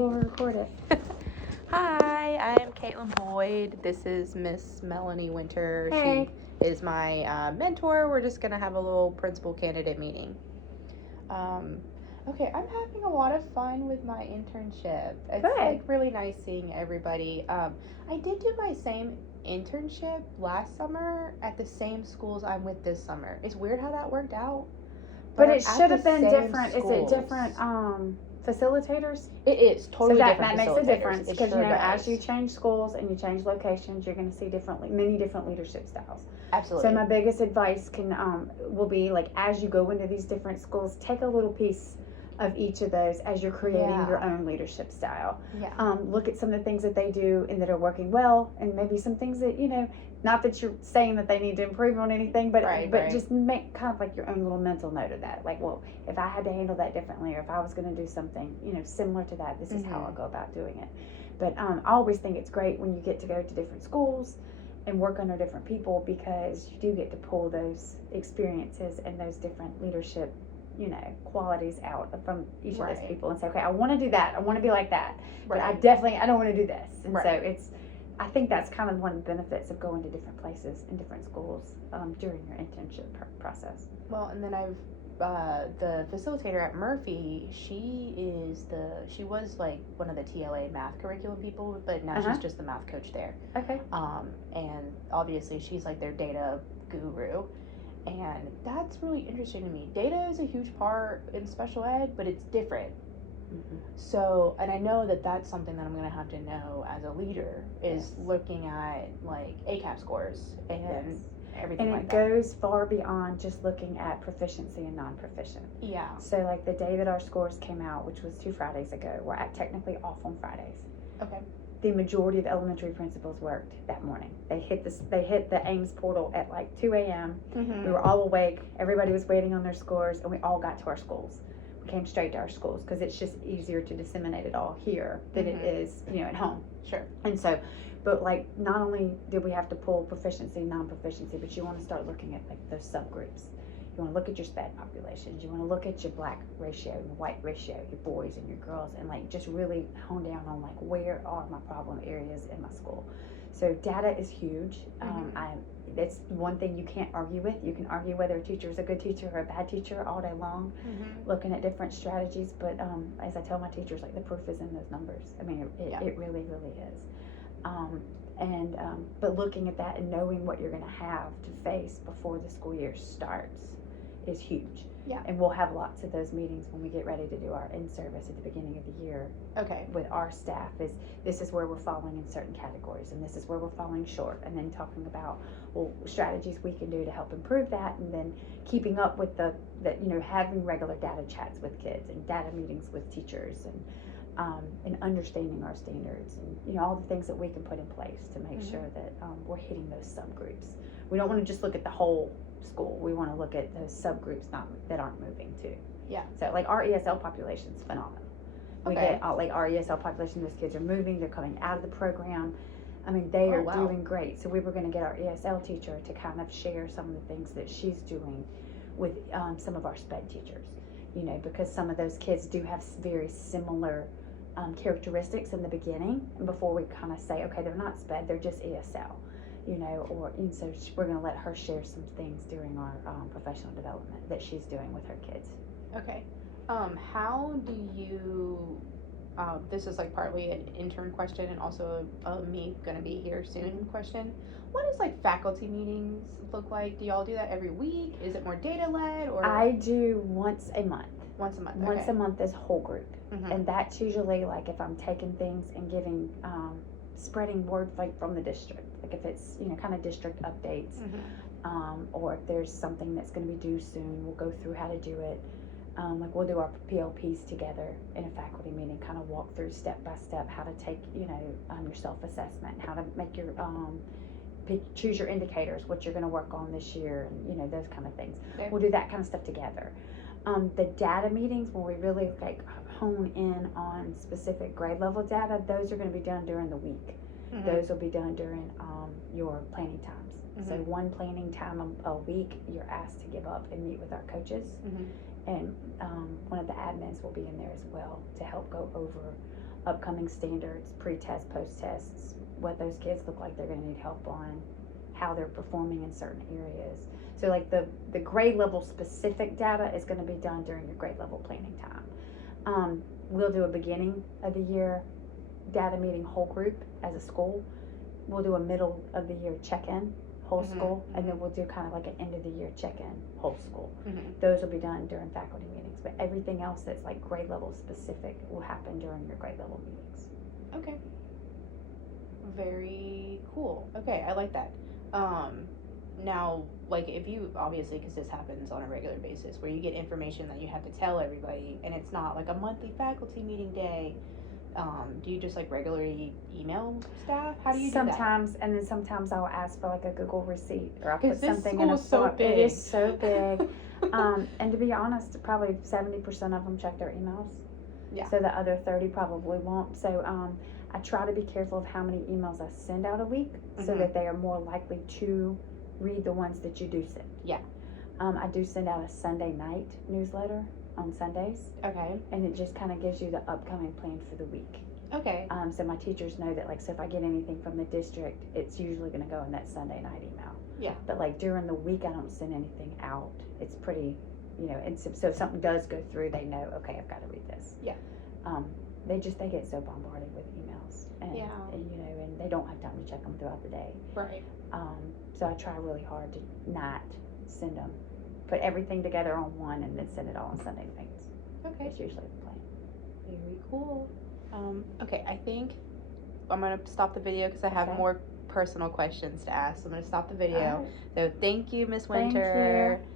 We'll record it. Hi, I'm Caitlin Boyd. This is Miss Melanie Winter. Hey. She is my mentor. We're just going to have a little principal candidate meeting. Okay, I'm having a lot of fun with my internship. It's Good. really nice seeing everybody. I did do my same internship last summer at the same schools I'm with this summer. It's weird how that worked out. But I'm it at should the have been same different. schools. Is it different facilitators? It is totally so that different. makes a difference It because sure as does. you change schools and you change locations, you're going to see many different leadership styles. Absolutely. So my biggest advice will be like as you go into these different schools, take a little piece of each of those as you're creating your own leadership style. Yeah. Look at some of the things that they do and that are working well, and maybe some things that not that you're saying that they need to improve on anything, but just make kind of like your own little mental note of that. Like, well, if I had to handle that differently, or if I was going to do something, similar to that, this is how I'll go about doing it. But I always think it's great when you get to go to different schools and work under different people, because you do get to pull those experiences and those different leadership qualities out from each of those people and say, okay, I want to do that. I want to be like that. But I don't want to do this. And so I think that's kind of one of the benefits of going to different places and different schools during your internship process. Well, and then I've the facilitator at Murphy. She was like one of the TLA math curriculum people, but now she's just the math coach there. Okay. And obviously she's like their data guru, and that's really interesting to me. Data is a huge part in special ed, but it's different. Mm-hmm. So, and I know that that's something that I'm going to have to know as a leader is looking at like ACAP scores and everything like that. And it goes far beyond just looking at proficiency and non-proficient. Yeah. So like the day that our scores came out, which was 2 Fridays ago, we're technically off on Fridays. Okay. The majority of elementary principals worked that morning. They hit the Ames portal at like 2 a.m. Mm-hmm. We were all awake. Everybody was waiting on their scores, and we all got to our schools. We came straight to our schools because it's just easier to disseminate it all here than it is, at home. Sure. And so, but like not only did we have to pull proficiency, non-proficiency, but you want to start looking at like those subgroups. You want to look at your SPED populations. You want to look at your black ratio and white ratio, your boys and your girls, and like just really hone down on like where are my problem areas in my school. So data is huge. It's one thing you can't argue with. You can argue whether a teacher is a good teacher or a bad teacher all day long, looking at different strategies. But as I tell my teachers, like the proof is in those numbers. I mean, it really, really is. But looking at that and knowing what you're going to have to face before the school year starts is huge. Yeah. And we'll have lots of those meetings when we get ready to do our in-service at the beginning of the year. Okay. With our staff this is where we're falling in certain categories, and this is where we're falling short, and then talking about strategies we can do to help improve that, and then keeping up with having regular data chats with kids and data meetings with teachers, and understanding our standards, and all the things that we can put in place to make sure that we're hitting those subgroups. We don't want to just look at the whole school. We want to look at those subgroups that aren't moving too. Yeah. So like our ESL population is phenomenal. We get like our ESL population, those kids are moving, they're coming out of the program. I mean, they are doing great. So we were going to get our ESL teacher to kind of share some of the things that she's doing with some of our SPED teachers, because some of those kids do have very similar characteristics in the beginning, and before we kind of say, okay, they're not SPED, they're just ESL. So we're going to let her share some things during our professional development that she's doing with her kids. Okay. How do you, this is like partly an intern question and also a me gonna be here soon question. What does like faculty meetings look like? Do y'all do that every week? Is it more data led or? I do once a month. Once a month. Once a month is whole group. And that's usually like if I'm taking things and giving, spreading word like from the district. Like if it's, kind of district updates, or if there's something that's going to be due soon, we'll go through how to do it. Like we'll do our PLPs together in a faculty meeting, kind of walk through step by step how to take, your self-assessment, how to make your, choose your indicators, what you're going to work on this year, and, those kind of things. Okay. We'll do that kind of stuff together. The data meetings where we really like hone in on specific grade level data, those are going to be done during the week. Those will be done during your planning times. So one planning time a week, you're asked to give up and meet with our coaches. And one of the admins will be in there as well to help go over upcoming standards, pre-test, post-tests, what those kids look like they're going to need help on, how they're performing in certain areas. So like the grade level specific data is going to be done during your grade level planning time. We'll do a beginning of the year data meeting whole group as a school. We'll do a middle of the year check-in whole school, and then we'll do kind of like an end of the year check-in whole school. Those will be done during faculty meetings, but everything else that's like grade level specific will happen during your grade level meetings. Okay. Very cool. Okay, I like that. Now, like, if you, obviously, because this happens on a regular basis, where you get information that you have to tell everybody, and it's not like a monthly faculty meeting day, do you just, like, regularly email staff? How do you do that? Sometimes, and then sometimes I'll ask for, like, a Google receipt, or I'll put Because this something in a school is so form. big. It is so big. And to be honest, probably 70% of them check their emails. Yeah. So the other 30 probably won't. So I try to be careful of how many emails I send out a week, so that they are more likely to read the ones that you do send. Yeah. I do send out a Sunday night newsletter on Sundays, Okay. and it just kind of gives you the upcoming plan for the week. Okay. So my teachers know that, like, so if I get anything from the district, it's usually going to go in that Sunday night email. Yeah. But like during the week, I don't send anything out. It's pretty, and so if something does go through, they know, okay, I've got to read this. Yeah. They get so bombarded with emails, and and they don't have time to check them throughout the day. Right. So I try really hard to not send them, put everything together on one, and then send it all on Sunday nights. Okay. It's usually the plan. Very cool. Okay, I think I'm going to stop the video because I have Okay. more personal questions to ask. So I'm going to stop the video. All right. So thank you, Miss Thank Winter. you.